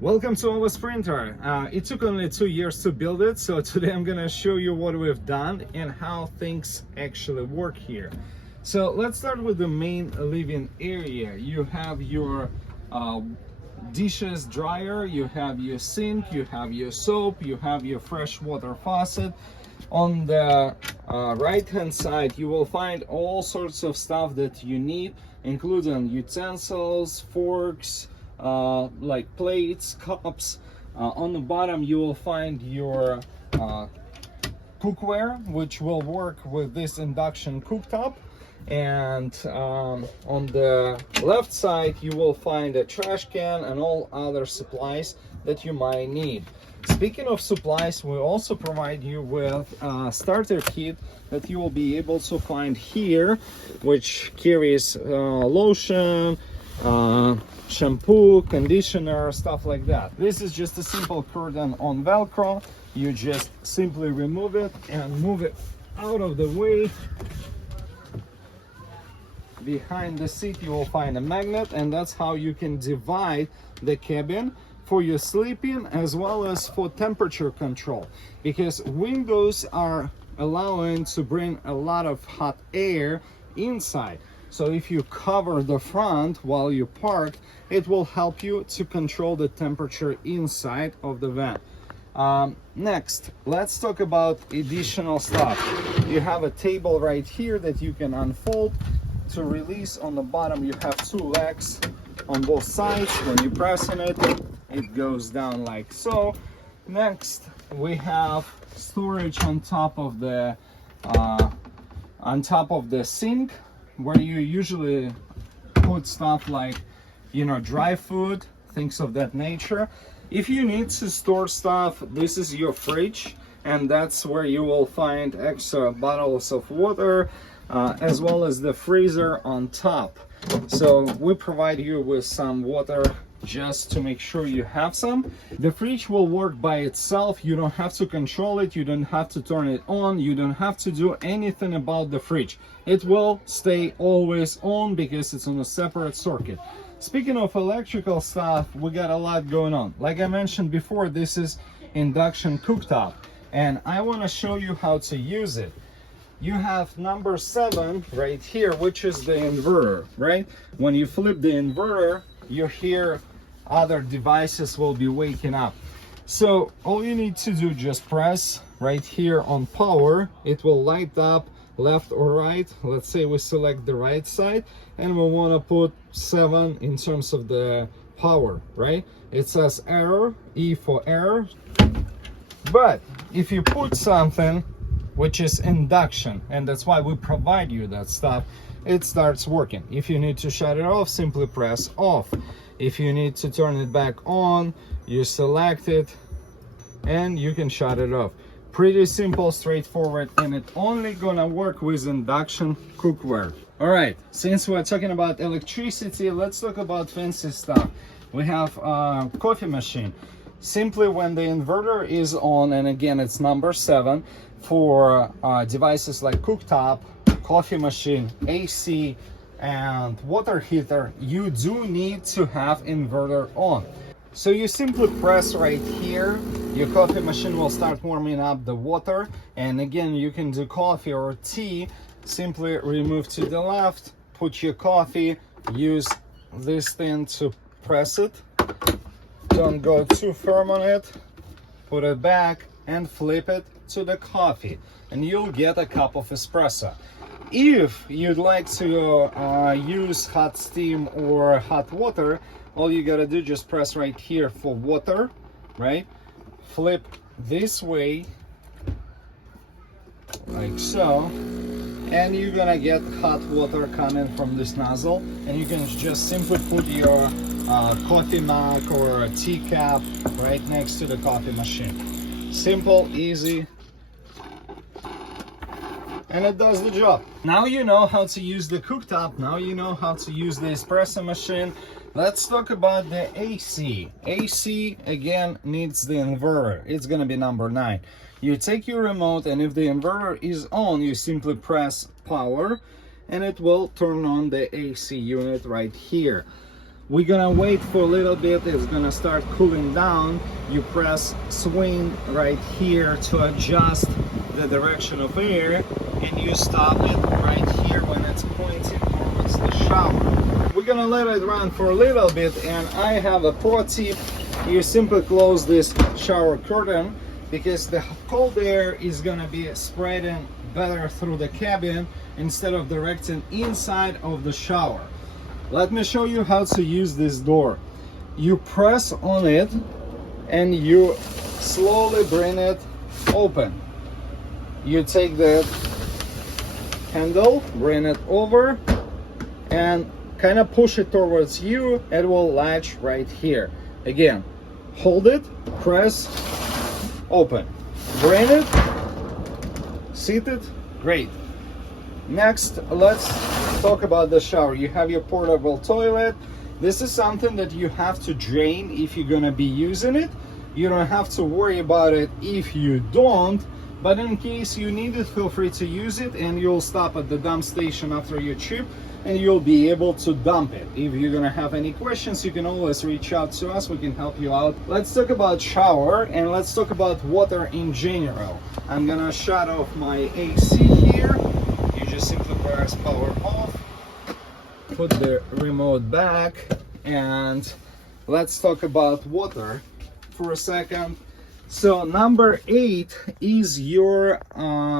Welcome to our printer. It took only 2 years to build it, so today I'm gonna show you what we've done and how things actually work here. So let's start with the main living area. You have your dishes dryer, you have your sink, you have your soap, you have your fresh water faucet. On the right hand side you will find all sorts of stuff that you need, including utensils, forks, like plates, cups. On the bottom you will find your cookware, which will work with this induction cooktop. And on the left side you will find a trash can and all other supplies that you might need. Speaking of supplies, we also provide you with a starter kit that you will be able to find here, which carries lotion, shampoo, conditioner, stuff like that. This is just a simple curtain on Velcro. You just simply remove it and move it out of the way. Behind the seat you will find a magnet, and that's how you can divide the cabin for your sleeping as well as for temperature control, because windows are allowing to bring a lot of hot air inside. So if you cover the front while you park, it will help you to control the temperature inside of the van. Next, let's talk about additional stuff. You have a table right here that you can unfold to release. On the bottom you have two legs on both sides. When you press on it, it goes down like so. Next, we have storage on top of the sink, where you usually put stuff like, you know, dry food, things of that nature. If you need to store stuff, this is your fridge, and that's where you will find extra bottles of water, as well as the freezer on top. So we provide you with some water just to make sure you have some. The fridge will work by itself. You don't have to control it, you don't have to turn it on, you don't have to do anything about the fridge. It will stay always on because it's on a separate circuit. Speaking of electrical stuff, we got a lot going on. Like I mentioned before, this is induction cooktop, and I want to show you how to use it. You have number 7 right here, which is the inverter, right? When you flip the inverter, you hear other devices will be waking up. So all you need to do, just press right here on power. It will light up left or right. Let's say we select the right side and we want to put 7 in terms of the power, right? It says error, E for error. But if you put something which is induction, and that's why we provide you that stuff, it starts working. If you need to shut it off, simply press off. If you need to turn it back on, you select it and you can shut it off. Pretty simple, straightforward, and it only gonna work with induction cookware. All right, since we're talking about electricity, let's talk about fancy stuff. We have a coffee machine. Simply when the inverter is on, and again it's number 7 for devices like cooktop, coffee machine, AC, and water heater, you do need to have inverter on. So you simply press right here, your coffee machine will start warming up the water, and again you can do coffee or tea. Simply remove to the left, put your coffee, use this thing to press it, don't go too firm on it, put it back and flip it to the coffee, and you'll get a cup of espresso. If you'd like to use hot steam or hot water, all you gotta do, just press right here for water, right? Flip this way like so, and you're gonna get hot water coming from this nozzle, and you can just simply put your coffee mug or a teacup right next to the coffee machine. Simple, easy, and it does the job. Now you know how to use the cooktop, now you know how to use the espresso machine. Let's talk about the AC. AC again needs the inverter. It's gonna be number 9. You take your remote, and if the inverter is on, you simply press power and it will turn on the AC unit right here. We're gonna wait for a little bit. It's gonna start cooling down. You press swing right here to adjust the direction of air, and you stop it right here when it's pointing towards the shower. We're gonna let it run for a little bit, and I have a pro tip. You simply close this shower curtain because the cold air is gonna be spreading better through the cabin instead of directing inside of the shower. Let me show you how to use this door. You press on it and you slowly bring it open. You take the handle, bring it over, and kind of push it towards you. It will latch right here. Again, hold it, press, open. Bring it, seat it, great. Next, let's talk about the shower. You have your portable toilet. This is something that you have to drain if you're gonna be using it. You don't have to worry about it if you don't, but in case you need it, feel free to use it, and you'll stop at the dump station after your trip and you'll be able to dump it. If you're gonna have any questions, you can always reach out to us. We can help you out. Let's talk about shower, and let's talk about water in general. I'm gonna shut off my AC here. You just simply press power off, put the remote back, and let's talk about water for a second. So number 8 is your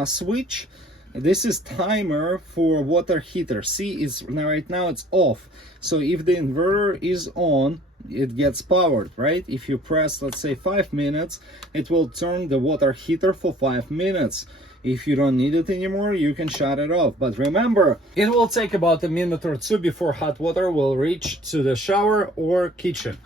switch. This is timer for water heater. See, it's right now it's off. So if the inverter is on, it gets powered, right? If you press, let's say 5 minutes, it will turn the water heater for 5 minutes. If you don't need it anymore, you can shut it off. But remember, it will take about a minute or two before hot water will reach to the shower or kitchen.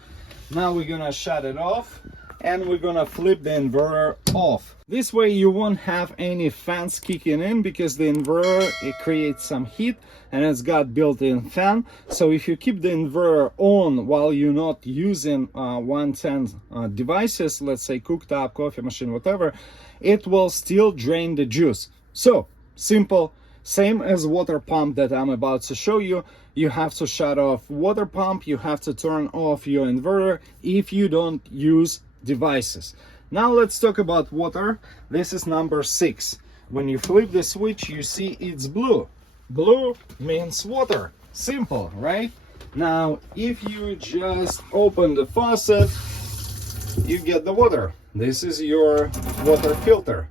Now we're gonna shut it off, and we're gonna flip the inverter off. This way you won't have any fans kicking in, because the inverter, it creates some heat and it's got built-in fan. So if you keep the inverter on while you're not using 110 devices, let's say cooktop, coffee machine, whatever, it will still drain the juice. So simple, same as water pump that I'm about to show you. You have to shut off water pump, you have to turn off your inverter if you don't use devices. Now let's talk about water. This is number 6. When you flip the switch, you see it's blue. Blue means water. Simple, right? Now if you just open the faucet, you get the water. This is your water filter.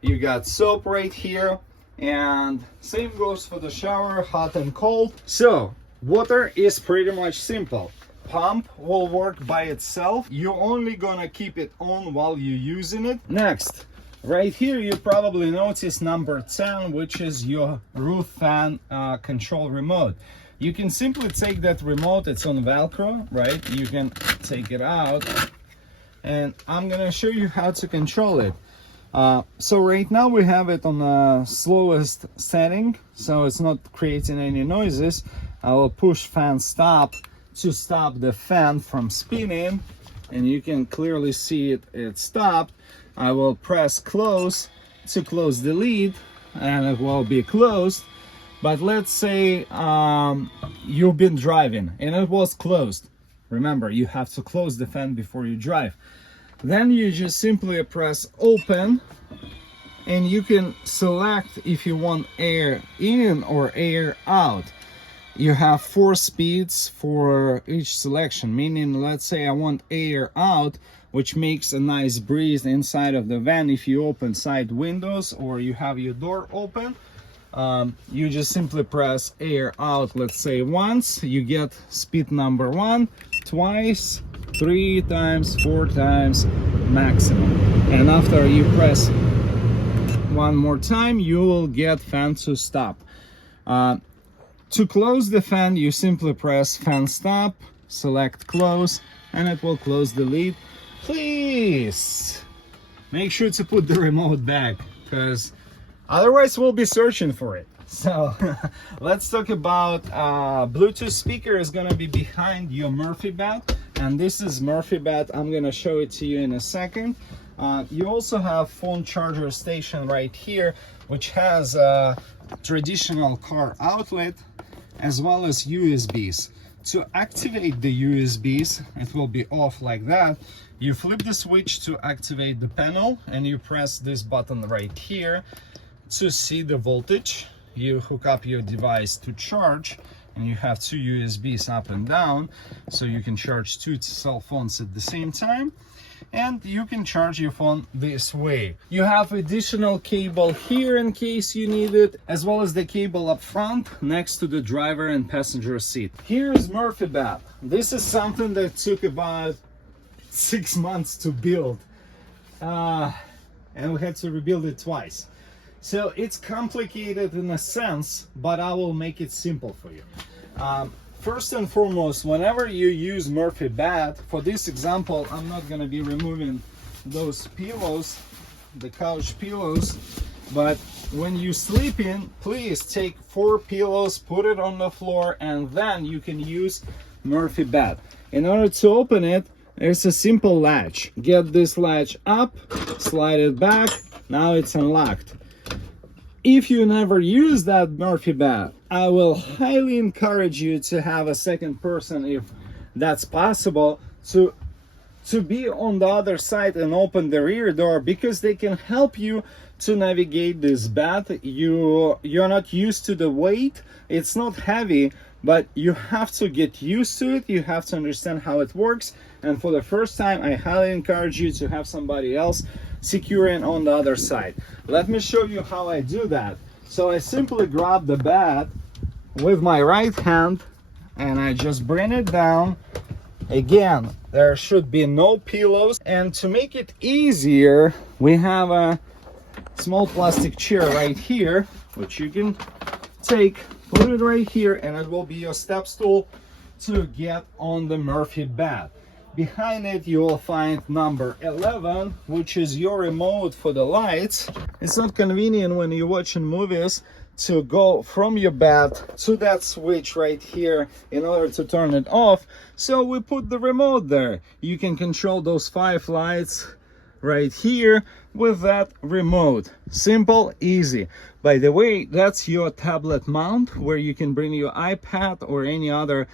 You got soap right here, and same goes for the shower, hot and cold. So water is pretty much simple. Pump will work by itself. You're only gonna keep it on while you're using it. Next, right here you probably notice number 10, which is your roof fan control remote. You can simply take that remote, it's on Velcro, right? You can take it out, and I'm gonna show you how to control it. So right now we have it on the slowest setting, so it's not creating any noises. I will push fan stop to stop the fan from spinning, and you can clearly see it stopped. I will press close to close the lid, and it will be closed. But let's say you've been driving and it was closed. Remember, you have to close the fan before you drive. Then you just simply press open, and you can select if you want air in or air out. You have 4 speeds for each selection, meaning let's say I want air out, which makes a nice breeze inside of the van. If you open side windows or you have your door open, you just simply press air out. Let's say once, you get speed number 1, twice, 3 times, 4 times maximum. And after you press 1 more time, you will get fan to stop. To close the fan, you simply press fan stop, select close, and it will close the lid. Please make sure to put the remote back, because otherwise we'll be searching for it. So let's talk about Bluetooth speaker is gonna be behind your Murphy bed, and this is Murphy bed. I'm gonna show it to you in a second. You also have phone charger station right here, which has a traditional car outlet as well as USBs. To activate the USBs, it will be off like that. You flip the switch to activate the panel, and you press this button right here to see the voltage. You hook up your device to charge, and you have two USBs up and down, so you can charge two cell phones at the same time, and you can charge your phone this way. You have additional cable here in case you need it, as well as the cable up front next to the driver and passenger seat. Here's Murphy bat. This is something that took about 6 months to build, and we had to rebuild it twice. So it's complicated in a sense, but I will make it simple for you. First and foremost, whenever you use Murphy bat, for this example, I'm not going to be removing those pillows, the couch pillows, but when you sleep in, please take 4 pillows, put it on the floor, and then you can use Murphy bat. In order to open it, there's a simple latch. Get this latch up, slide it back, now it's unlocked. If you never use that Murphy bat, I will highly encourage you to have a second person, if that's possible, to be on the other side and open the rear door, because they can help you to navigate this bat. You're not used to the weight, it's not heavy, but you have to get used to it. You have to understand how it works, and for the first time, I highly encourage you to have somebody else securing on the other side. Let me show you how I do that. So I simply grab the bat with my right hand and I just bring it down. Again, there should be no pillows, and to make it easier, we have a small plastic chair right here, which you can take, put it right here, and it will be your step stool to get on the Murphy bat. Behind it you will find number 11, which is your remote for the lights. It's not convenient when you're watching movies to go from your bat to that switch right here in order to turn it off, so we put the remote there. You can control those 5 lights right here with that remote. Simple, easy. By the way, that's your tablet mount where you can bring your iPad or any other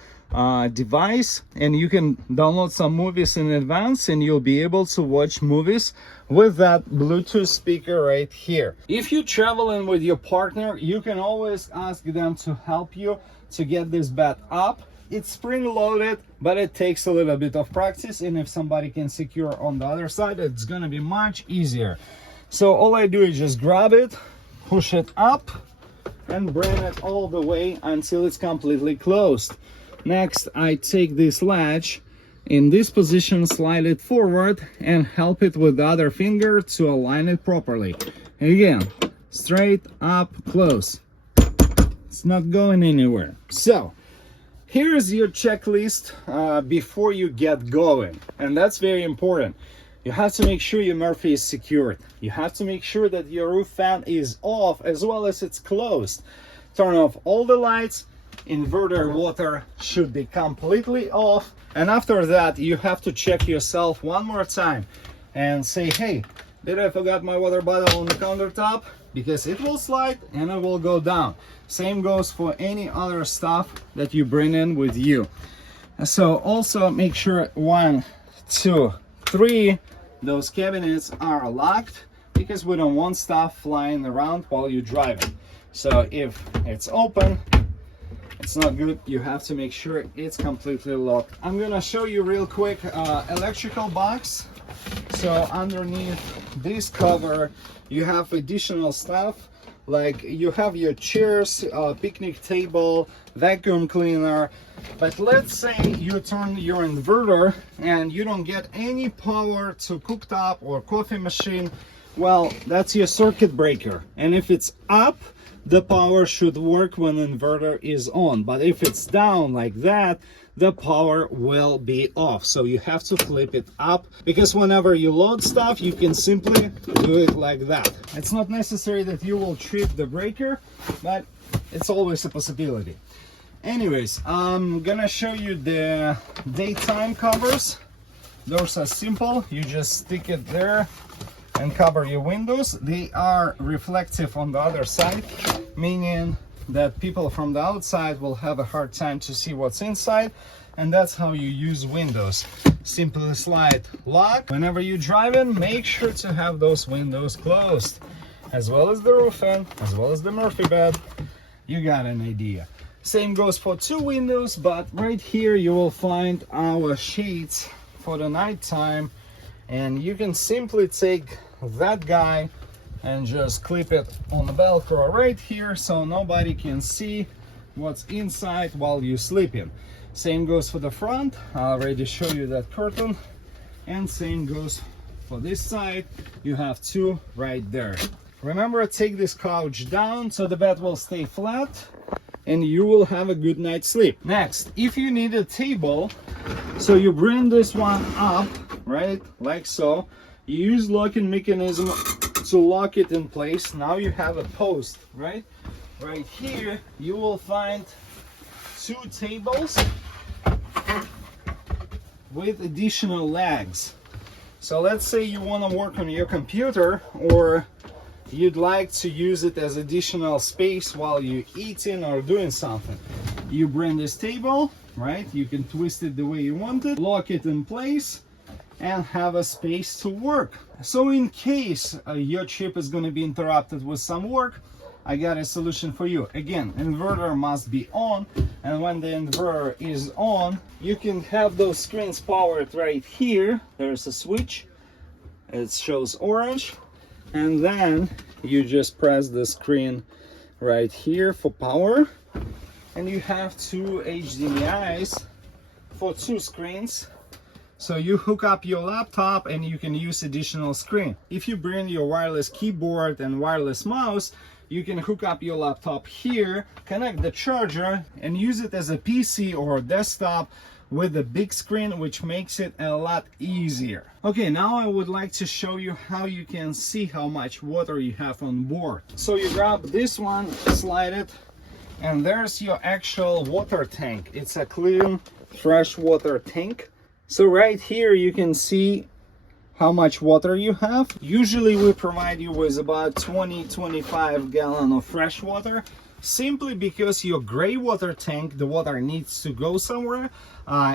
device, and you can download some movies in advance, and you'll be able to watch movies with that Bluetooth speaker right here. If you're traveling with your partner, you can always ask them to help you to get this bat up. It's spring loaded, but it takes a little bit of practice, and if somebody can secure on the other side, it's gonna be much easier. So all I do is just grab it, push it up, and bring it all the way until it's completely closed. Next, I take this latch in this position, slide it forward, and help it with the other finger to align it properly. And again, straight up, close. It's not going anywhere. So here is your checklist before you get going, and that's very important. You have to make sure your Murphy is secured. You have to make sure that your roof fan is off as well as it's closed. Turn off all the lights. Inverter water should be completely off, and after that you have to check yourself one more time and say, hey, did I forget my water bottle on the countertop? Because it will slide and it will go down. Same goes for any other stuff that you bring in with you. So also make sure 1, 2, 3 those cabinets are locked, because we don't want stuff flying around while you're driving. So if it's open, it's not good. You have to make sure it's completely locked. I'm gonna show you real quick electrical box. So underneath this cover you have additional stuff, like you have your chairs, picnic table, vacuum cleaner. But let's say you turn your inverter and you don't get any power to cooktop or coffee machine. Well, that's your circuit breaker, and if it's up, the power should work when the inverter is on, but if it's down like that, the power will be off. So you have to flip it up, because whenever you load stuff, you can simply do it like that. It's not necessary that you will trip the breaker, but it's always a possibility. Anyways, I'm gonna show you the daytime covers. Those are simple. You just stick it there and cover your windows. They are reflective on the other side, meaning that people from the outside will have a hard time to see what's inside, and that's how you use windows. Simply slide lock. Whenever you're driving, make sure to have those windows closed, as well as the roof fan, as well as the Murphy bed. You got an idea. Same goes for two windows, but right here you will find our shades for the night time, and you can simply take that guy and just clip it on the Velcro right here so nobody can see what's inside while you're sleeping. Same goes for the front. I already showed you that curtain, and same goes for this side. You have two right there. Remember, take this couch down so the bed will stay flat and you will have a good night's sleep. Next, if you need a table, so you bring this one up, right, like so. You use locking mechanism to lock it in place. Now you have a post, right? Right here, you will find two tables with additional legs. So let's say you want to work on your computer, or you'd like to use it as additional space while you're eating or doing something. You bring this table, right? You can twist it the way you want it, lock it in place, and have a space to work. So in case your trip is going to be interrupted with some work, I got a solution for you. Again, inverter must be on, and when the inverter is on, you can have those screens powered right here. There's a switch, it shows orange, and then you just press the screen right here for power, and you have two HDMIs for two screens. So you hook up your laptop and you can use additional screen. If you bring your wireless keyboard and wireless mouse, you can hook up your laptop here, connect the charger, and use it as a PC or a desktop with a big screen, which makes it a lot easier. Okay, now I would like to show you how you can see how much water you have on board. So you grab this one, slide it, and there's your actual water tank. It's a clean, fresh water tank. So right here you can see how much water you have. Usually we provide you with about 20-25 gallons of fresh water, simply because your gray water tank, the water needs to go somewhere,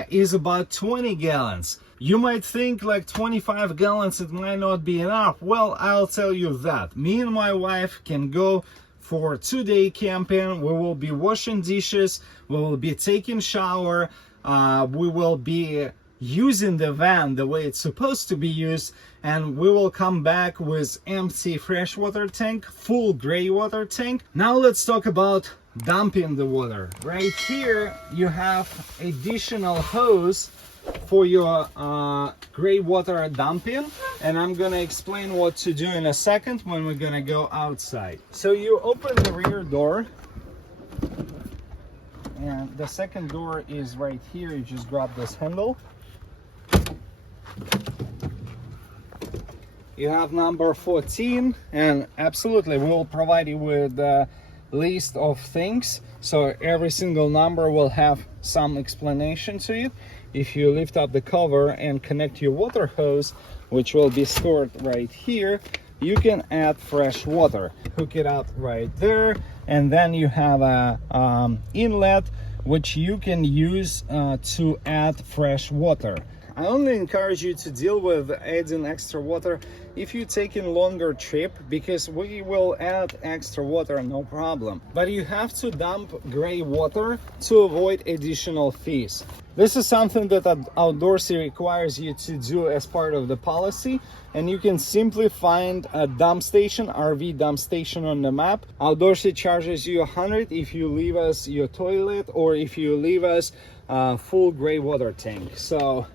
is about 20 gallons. You might think like 25 gallons, it might not be enough. Well, I'll tell you that. Me and my wife can go for 2-day camping. We will be washing dishes, we will be taking shower, we will be using the van the way it's supposed to be used, and we will come back with empty freshwater tank, full gray water tank. Now let's talk about dumping the water. Right here you have additional hose for your gray water dumping, and I'm gonna explain what to do in a second when we're gonna go outside. So you open the rear door, and the second door is right here. You just grab this handle. You have number 14, and absolutely we'll provide you with a list of things, so every single number will have some explanation to it. If you lift up the cover and connect your water hose, which will be stored right here, you can add fresh water. Hook it up right there, and then you have a inlet which you can use to add fresh water. I only encourage you to deal with adding extra water if you're taking longer trip, because we will add extra water, no problem. But you have to dump gray water to avoid additional fees. This is something that Outdoorsy requires you to do as part of the policy, and you can simply find a dump station, RV dump station on the map. Outdoorsy charges you $100 if you leave us your toilet, or if you leave us a full gray water tank. So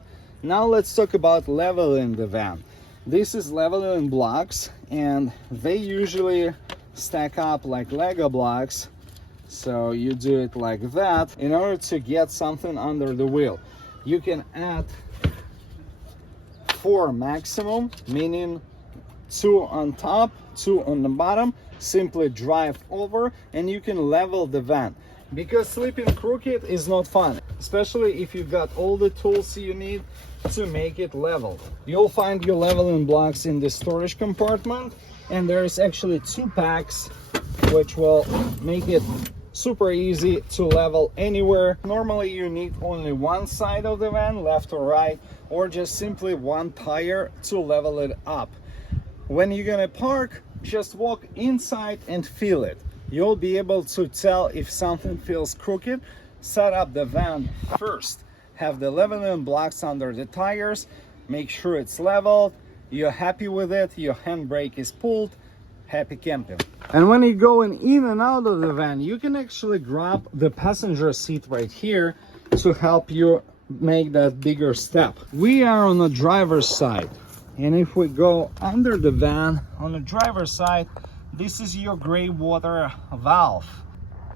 now let's talk about leveling the van. This is leveling blocks, and they usually stack up like Lego blocks. So you do it like that in order to get something under the wheel. You can add 4 maximum, meaning 2 on top, 2 on the bottom. Simply drive over and you can level the van. Because sleeping crooked is not fun, especially if you've got all the tools you need to make it level. You'll find your leveling blocks in the storage compartment, and there's actually 2 packs which will make it super easy to level anywhere. Normally you need only one side of the van, left or right, or just simply one tire to level it up. When you're gonna park, just walk inside and feel it. You'll be able to tell if something feels crooked. Set up the van first. Have the leveling blocks under the tires. Make sure it's leveled. You're happy with it. Your handbrake is pulled. Happy camping. And when you're going in and out of the van, you can actually grab the passenger seat right here to help you make that bigger step. We are on the driver's side. And if we go under the van, on the driver's side, this is your gray water valve.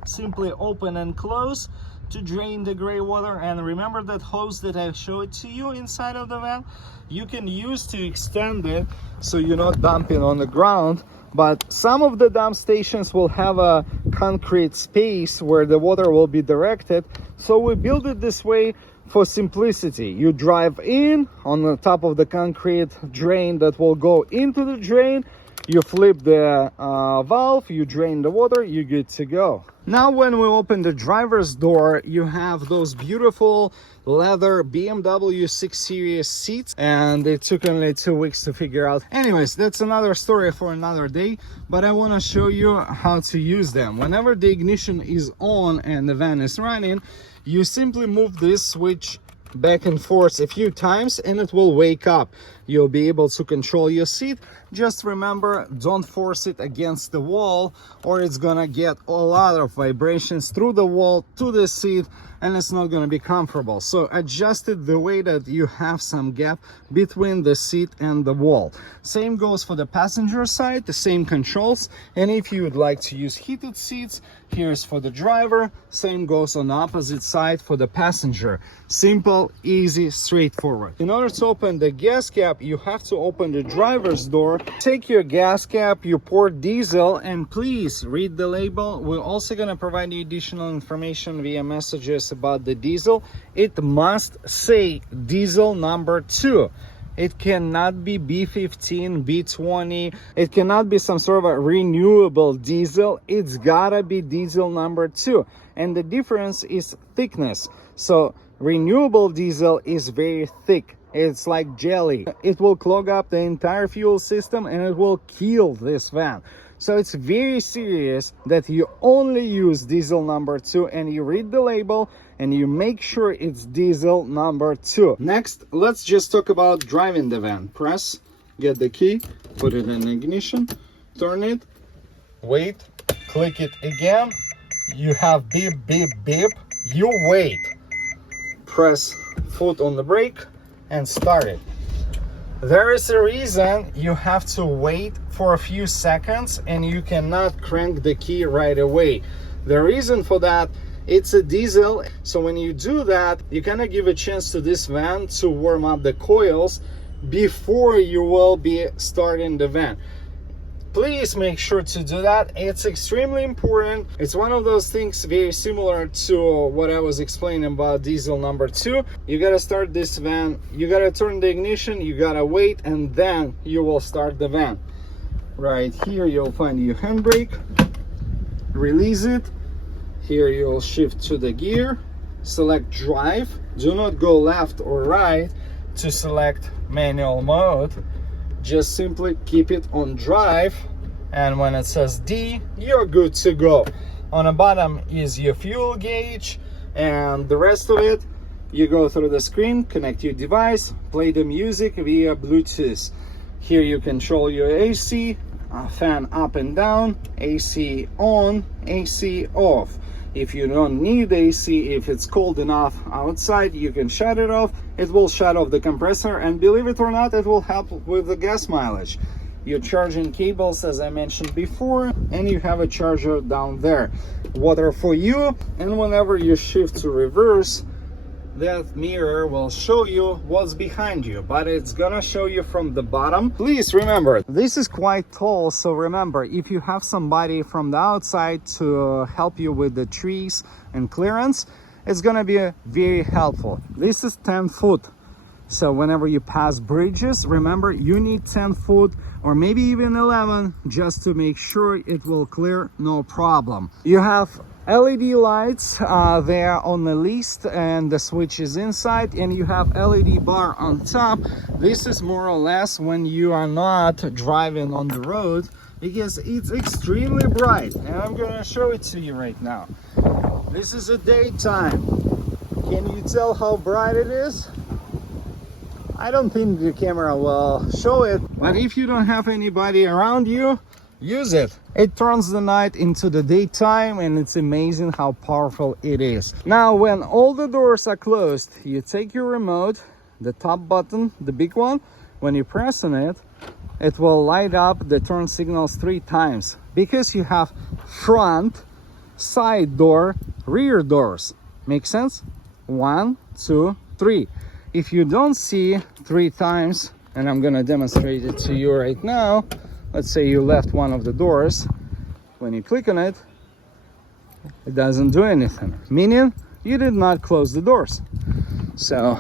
Simply open and close to drain the gray water. And remember that hose that I showed to you inside of the van? You can use to extend it so you're not dumping on the ground. But some of the dump stations will have a concrete space where the water will be directed. So we build it this way for simplicity. You drive in on the top of the concrete drain that will go into the drain. You flip the valve, you drain the water, you're good to go. Now when we open the driver's door, you have those beautiful leather BMW 6 Series seats, and it took only 2 weeks to figure out. Anyways, that's another story for another day, but I want to show you how to use them. Whenever the ignition is on and the van is running, you simply move this switch back and forth a few times and it will wake up. You'll be able to control your seat. Just remember, don't force it against the wall or it's gonna get a lot of vibrations through the wall to the seat and it's not gonna be comfortable. So adjust it the way that you have some gap between the seat and the wall. Same goes for the passenger side, the same controls. And if you would like to use heated seats, here's for the driver. Same goes on the opposite side for the passenger. Simple, easy, straightforward. In order to open the gas cap, you have to open the driver's door. Take your gas cap, you pour diesel, and please read the label. We're also going to provide you additional information via messages about the diesel. It must say diesel number 2. It cannot be B15, B20. It cannot be some sort of a renewable diesel. It's gotta be diesel number 2. And the difference is thickness. So renewable diesel is very thick. It's like jelly. It will clog up the entire fuel system and it will kill this van. So it's very serious that you only use diesel number 2 and you read the label and you make sure it's diesel number 2. Next, let's just talk about driving the van. Press, get the key, put it in ignition, turn it, wait, click it again. You have beep, beep, beep. You wait. Press foot on the brake and start it. There is a reason you have to wait for a few seconds and you cannot crank the key right away. The reason for that, it's a diesel, so when you do that, you kind of give a chance to this van to warm up the coils before you will be starting the van. Please make sure to do that. It's extremely important. It's one of those things very similar to what I was explaining about diesel number 2. You gotta start this van, you gotta turn the ignition, you gotta wait, and then you will start the van. Right here you'll find your handbrake, release it. Here you'll shift to the gear, select drive. Do not go left or right to select manual mode. Just simply keep it on drive, and when it says D, you're good to go. On the bottom is your fuel gauge, and the rest of it, you go through the screen, connect your device, play the music via Bluetooth. Here you control your AC, fan up and down, AC on, AC off. If you don't need AC, if it's cold enough outside, you can shut it off. It will shut off the compressor, and believe it or not, it will help with the gas mileage. Your charging cables, as I mentioned before, and you have a charger down there. Water for you, and whenever you shift to reverse, that mirror will show you what's behind you, but it's gonna show you from the bottom. Please remember, this is quite tall, so remember, if you have somebody from the outside to help you with the trees and clearance, it's gonna be very helpful. This is 10 foot. So whenever you pass bridges, remember, you need 10 foot or maybe even 11 just to make sure it will clear no problem. You have LED lights there on the list, and the switch is inside, and you have LED bar on top. This is more or less when you are not driving on the road, because it's extremely bright, and I'm gonna show it to you right now. This is a daytime. Can you tell how bright it is? I don't think the camera will show it, but if you don't have anybody around you, use it. It turns the night into the daytime, and it's amazing how powerful it is. Now, when all the doors are closed, you take your remote, the top button, the big one. When you press on it, it will light up the turn signals 3 times, because you have front, side door, rear doors. Make sense? 1, 2, 3. If you don't see 3 times, and I'm gonna demonstrate it to you right now. Let's say you left one of the doors. When you click on it, it doesn't do anything, meaning you did not close the doors. So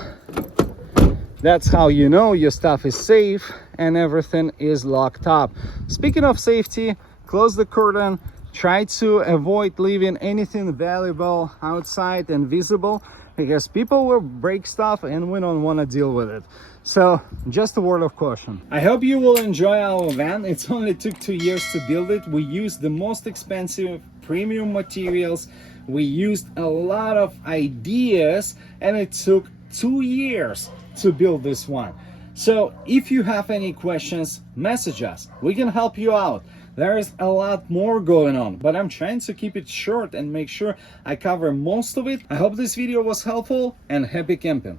that's how you know your stuff is safe and everything is locked up. Speaking of safety, close the curtain. Try to avoid leaving anything valuable outside and visible, because people will break stuff and we don't want to deal with it. So just a word of caution. I hope you will enjoy our van. It's only took 2 years to build it. We used the most expensive premium materials. We used a lot of ideas, and it took 2 years to build this one. So if you have any questions, message us. We can help you out. There is a lot more going on, but I'm trying to keep it short and make sure I cover most of it. I hope this video was helpful, and happy camping.